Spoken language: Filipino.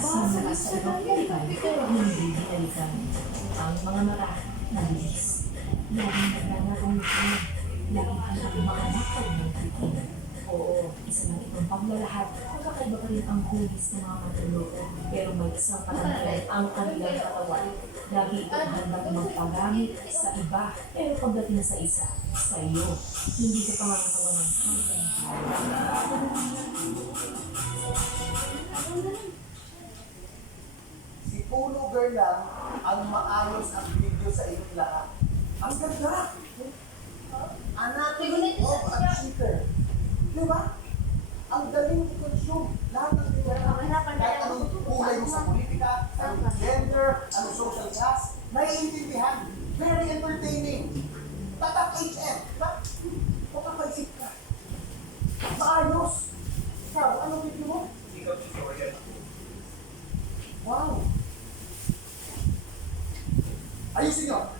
simula sa ibang pilihan pero hindi binalikan. Ang mga mata na bilis. Laging nagnanarungin. Laging handang makanakal ng titin. Oo, isa lang itong paglalahad. Magkakaiba pa rin ang hugis ng mga matulog. Pero may isang panangkilan ang kanilang katawan. Lagi itong handang magpagamit sa iba. Pero pagdating sa isa, sa iyo, hindi ka pangangatawan ng hanggang Si Puno Girl lang ang maayos ang video sa inyong lahat. Ang ganda! Anatomy of a cheater. Di ba? Ang galing i-consume. Lahat ng pera. Kahit anong kulay mo sa politika, anong gender, anong social class, naiintindihan. Very entertaining. Tatak HM. Diba? Makapaisip ka. Maayos. Ikaw, anong video mo? Ikaw tutorial. Wow! Ayusin nyo!